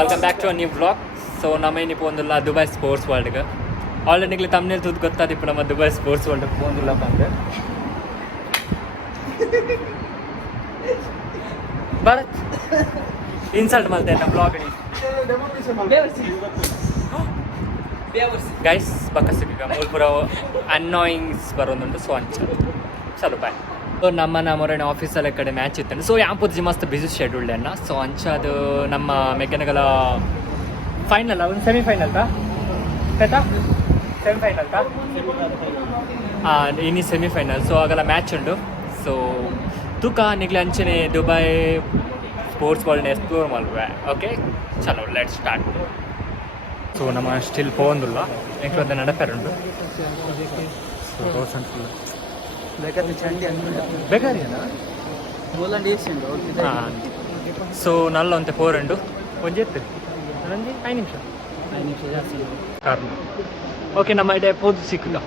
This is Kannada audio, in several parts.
Welcome back to a new blog. So ನಮ್ಮೇನು ಪೋಂದಿಲ್ಲ ದುಬೈ ಸ್ಪೋರ್ಟ್ಸ್ ವರ್ಲ್ಡ್ಗೆ ಆಲ್ರೆಡಿ ನಿಗ್ಲಿ ತಮ್ಮನೇಲಿ ತುದ್ದು ಗೊತ್ತಾದಿಪ್ಪ ನಮ್ಮ ದುಬೈ ಸ್ಪೋರ್ಟ್ಸ್ ವರ್ಲ್ಡ್ಗೆ ಪೋಂದಿಲ್ಲಪ್ಪ ಅಂದ್ರೆ ಭರತ್ ಇನ್ಸಲ್ಟ್ ಮಾಡ್ತೇನೆ ನಮ್ಮ ಬ್ಲಾಗ್ ಗೈಸ್ ಪಕ್ಕ ಸಿಕ್ಕ ಮೂಲ್ಪುರ ಅನ್ನಾಯಿಂಗ್ಸ್ ಬರೋದುಂಟು ಸೊ ಅಂಚ ಚಲೋ ಬಾಯ್. ನಮ್ಮ ನಮ್ಮೂರಿನ ಆಫೀಸಲ್ಲಿ ಕಡೆ ಮ್ಯಾಚ್ ಇತ್ತು ಸೊ ಯಾಂಪುಜಿ ಮಸ್ತ್ ಬಿಸಿ ಶೆಡ್ಯೂಲ್ಡ್ ಅನ್ನ ಸೊ ಅಂಚ ಅದು ನಮ್ಮ ಮೆಕ್ಯಾನಿಕಲ್ ಫೈನಲ್ ಒಂದು ಸೆಮಿಫೈನಲ್ ಆಯ್ತಾ ಸೆಮಿಫೈನಲ್ ಇನ್ನು ಸೆಮಿಫೈನಲ್ ಸೊ ಆಗಲ್ಲ ಮ್ಯಾಚ್ ಉಂಟು. ಸೊ ತೂಕ ನಿಗ್ಲಿ ಅಂಚನೆ ದುಬೈ ಸ್ಪೋರ್ಟ್ಸ್ ವರ್ಲ್ಡ್ನ ಎಕ್ಸ್ಪ್ಲೋರ್ ಮಾಡುವೆ. ಓಕೆ ಚಲೋ ಲೆಟ್ ಸ್ಟಾರ್ಟ್. ಸೊ ನಮ್ಮ ಸ್ಟಿಲ್ ಪೋಂದಿಲ್ಲ ಎಂಕ್ಲೊಂದು ನಡಪೇರುಂಟು ಸೊ ರೋಸ್ ಅಂಟಿಲ್ಲ ಸೊ ನಲ್ಲ ಅಂತೆ 4 ಉಂಟು ಒಂಜಿ ಎತ್ತು ನಂಜಿ 5 ನಿಮಿಷ ಕಾರಣ. ಓಕೆ ನಮ್ಮ ಇಡೆ ಪೋದು ಸಿಕ್ಕಿಲ್ಲ.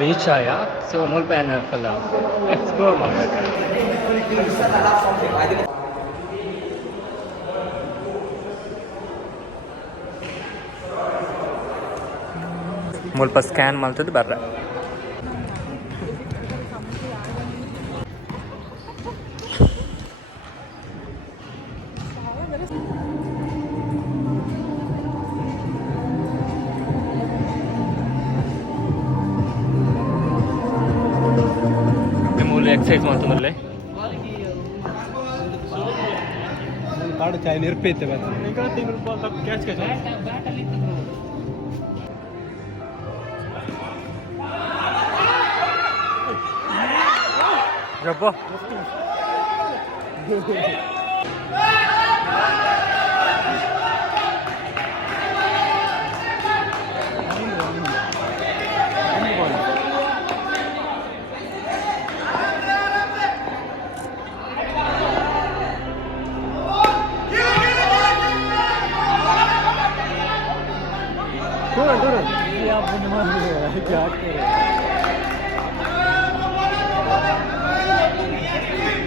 ರೀಚ್ ಆಯ ಸೊ ಮುಲ್ಪ ಏನಲ್ಲ ಎಕ್ಸ್ಪ್ಲೋರ್ ಮಾಡಬೇಕು. ಮುಲ್ಪ ಸ್ಕ್ಯಾನ್ ಮಾಡ್ತದ್ದು ಬರ್ರೆ ಎಕ್ಸೈಸ್ ಮಾಡ್ತಂದ್ರೆ ಕಾಡು ಚಾಯ್ ನಿರ್ಪೈತೆ ರಬ್ಬ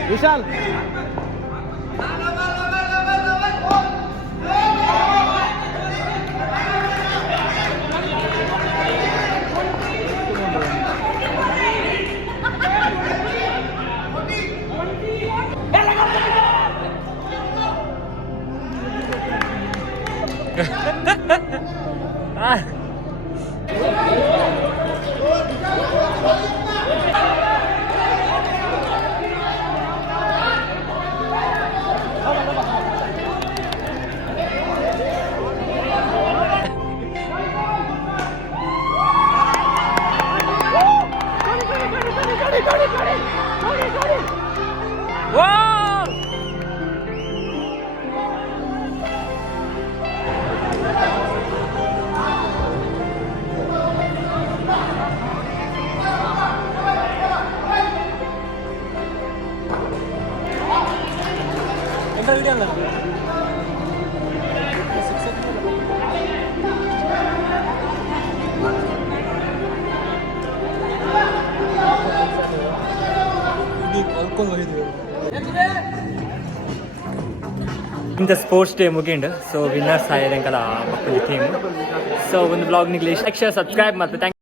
विशाल ಇಂಥ ಸ್ಪೋರ್ಟ್ಸ್ ಡೇ ಮುಗಿಂಡು ಸೊ ವಿನ್ನರ್ಸ್ ಆಯ್ದಂಕಲ್ಲ ಮಕ್ಕಳ ಟೀಮ್. ಸೊ ಒಂದು blog Nigli like share subscribe ಮತ್ತು ಥ್ಯಾಂಕ್